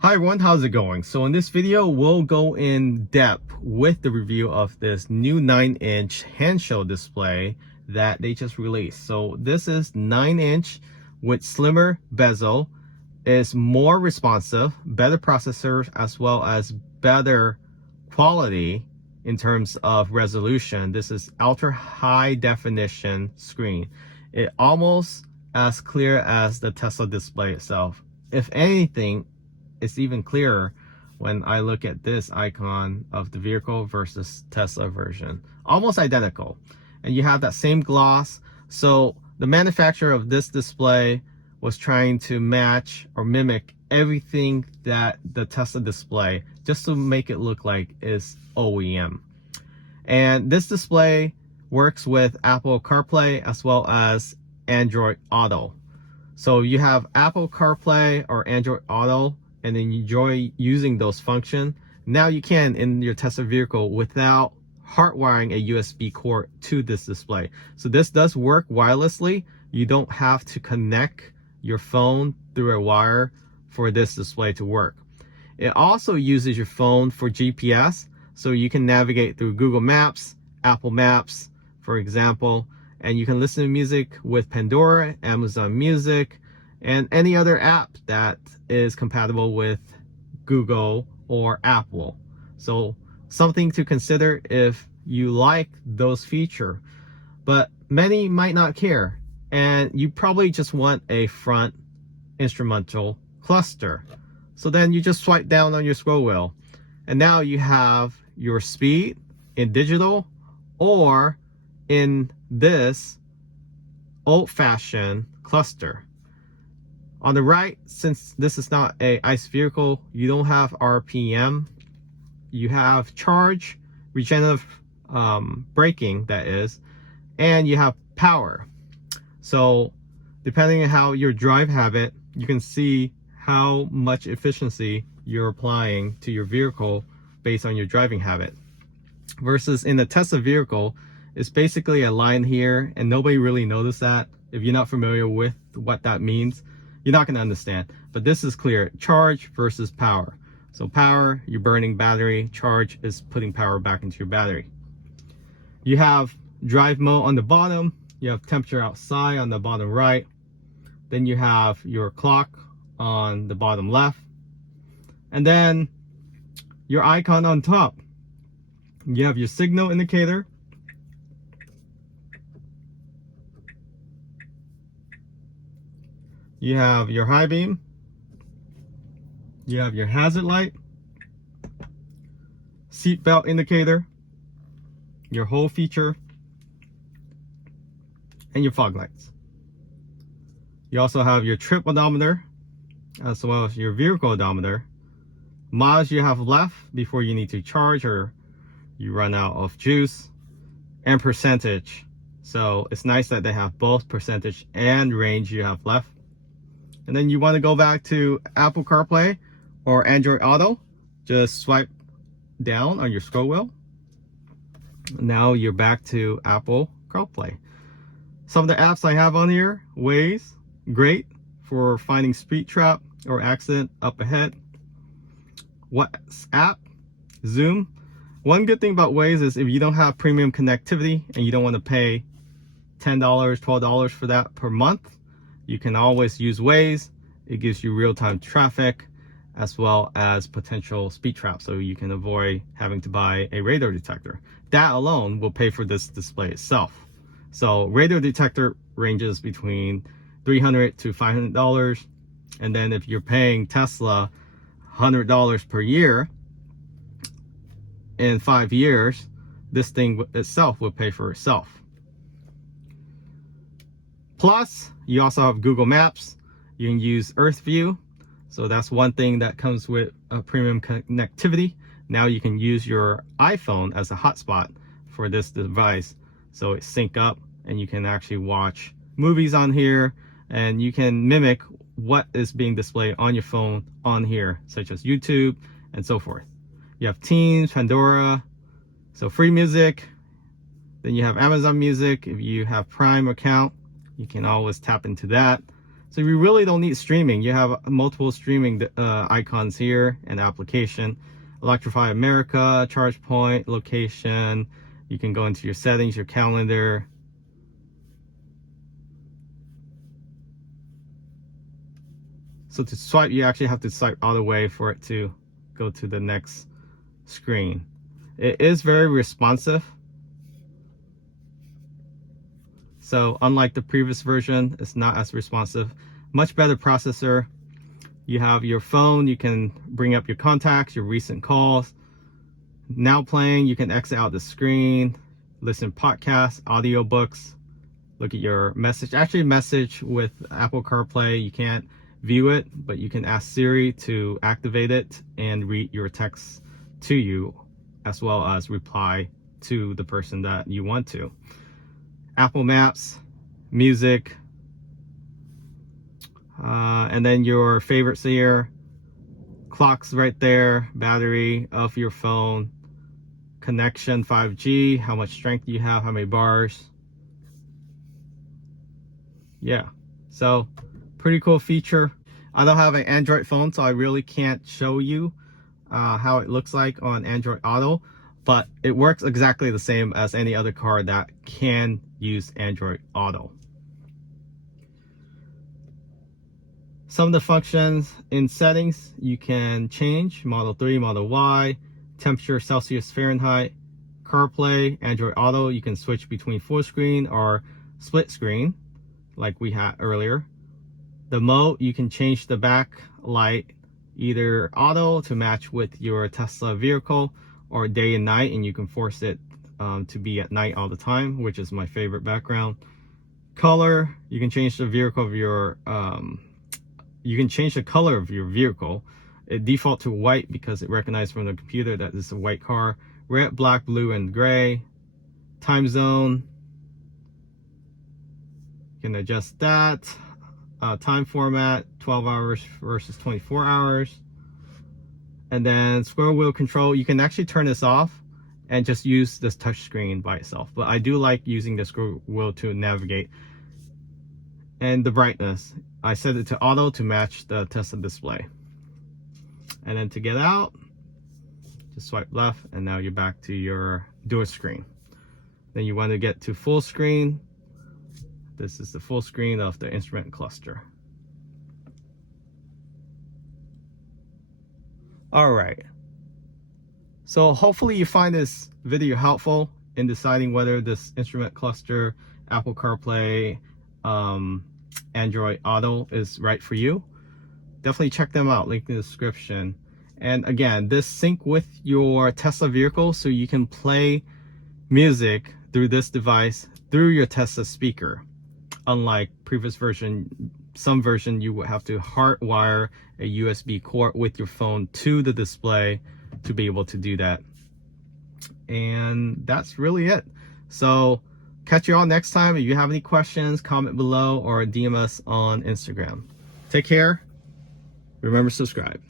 Hi everyone, how's it going? So in this video, we'll go in depth with the review of this new 9-inch handheld display that they just released. So this is 9-inch with slimmer bezel, is more responsive, better processors, as well as better quality in terms of resolution. This is ultra high definition screen. It almost as clear as the Tesla display itself. If anything, it's even clearer when I look at this icon of the vehicle versus Tesla version. Almost identical. And you have that same gloss. So the manufacturer of this display was trying to match or mimic everything that the Tesla display, just to make it look like it's OEM. And this display works with Apple CarPlay as well as Android Auto. So you have Apple CarPlay or Android Auto, and then you enjoy using those functions. Now you can in your Tesla vehicle without hardwiring a USB cord to this display. So this does work wirelessly. You don't have to connect your phone through a wire for this display to work. It also uses your phone for GPS, so you can navigate through Google Maps, Apple Maps, for example, and you can listen to music with Pandora, Amazon Music, and any other app that is compatible with Google or Apple. So something to consider if you like those features. But many might not care, and you probably just want a front instrumental cluster. So then you just swipe down on your scroll wheel, and now you have your speed in digital or in this old-fashioned cluster. On the right, since this is not a ICE vehicle, you don't have RPM. You have charge, regenerative braking, that is, and you have power. So depending on how your drive habit, you can see how much efficiency you're applying to your vehicle based on your driving habit. Versus in the Tesla vehicle, it's basically a line here, and nobody really noticed that. If you're not familiar with what that means, you're not going to understand. But this is clear: charge versus power. So power, you're burning battery. Charge is putting power back into your battery. You have drive mode on the bottom. You have temperature outside on the bottom right. Then you have your clock on the bottom left. And then your icon on top. You have your signal indicator. You have your high beam. You have your hazard light, seat belt indicator, your whole feature, and your fog lights. You also have your trip odometer, as well as your vehicle odometer, miles you have left before you need to charge or you run out of juice, and percentage. So it's nice that they have both percentage and range you have left. And then you want to go back to Apple CarPlay or Android Auto, just swipe down on your scroll wheel. Now you're back to Apple CarPlay. Some of the apps I have on here: Waze, great for finding speed trap or accident up ahead. WhatsApp, Zoom. One good thing about Waze is if you don't have premium connectivity and you don't want to pay $10, $12 for that per month, you can always use Waze. It gives you real-time traffic as well as potential speed traps, so you can avoid having to buy a radar detector. That alone will pay for this display itself. So radar detector ranges between $300 to $500. And then if you're paying Tesla $100 per year, in 5 years, this thing itself will pay for itself. Plus, you also have Google Maps. You can use Earth View. So that's one thing that comes with a premium connectivity. Now you can use your iPhone as a hotspot for this device. So it sync up and you can actually watch movies on here, and you can mimic what is being displayed on your phone on here, such as YouTube and so forth. You have Teams, Pandora, so free music. Then you have Amazon Music. If you have Prime account, you can always tap into that. So you really don't need streaming. You have multiple streaming icons here and application. Electrify America, charge point, location. You can go into your settings, your calendar. So to swipe, you actually have to swipe all the way for it to go to the next screen. It is very responsive. So unlike the previous version, it's not as responsive. Much better processor. You have your phone, you can bring up your contacts, your recent calls. Now playing, you can exit out the screen, listen to podcasts, audiobooks, look at your message. Actually, message with Apple CarPlay, you can't view it, but you can ask Siri to activate it and read your text to you, as well as reply to the person that you want to. Apple Maps, music, and then your favorites here, clocks right there, battery of your phone, connection, 5G, how much strength you have, how many bars. Yeah, so pretty cool feature. I don't have an Android phone, so I really can't show you how it looks like on Android Auto, but it works exactly the same as any other car that can use Android Auto. Some of the functions in settings, you can change Model 3, Model Y, temperature, Celsius, Fahrenheit, CarPlay, Android Auto. You can switch between full screen or split screen like we had earlier. The mode, you can change the backlight either auto to match with your Tesla vehicle or day and night, and you can force it to be at night all the time, which is my favorite background. Color, you can change the vehicle of your you can change the color of your vehicle. It default to white because it recognized from the computer that this is a white car. Red, black, blue, and gray. Time zone, you can adjust that. Time format, 12 hours versus 24 hours. And then scroll wheel control, you can actually turn this off and just use this touch screen by itself. But I do like using the scroll wheel to navigate. And the brightness, I set it to auto to match the Tesla display. And then to get out, just swipe left, and now you're back to your dual screen. Then you want to get to full screen. This is the full screen of the instrument cluster. All right. So hopefully you find this video helpful in deciding whether this instrument cluster, Apple CarPlay, Android Auto is right for you. Definitely check them out, link in the description. And again, this sync with your Tesla vehicle so you can play music through this device through your Tesla speaker. Unlike previous version, some version you would have to hardwire a USB cord with your phone to the display to be able to do that. And that's really it. So catch you all next time. If you have any questions, comment below or DM us on Instagram. Take care. Remember to subscribe.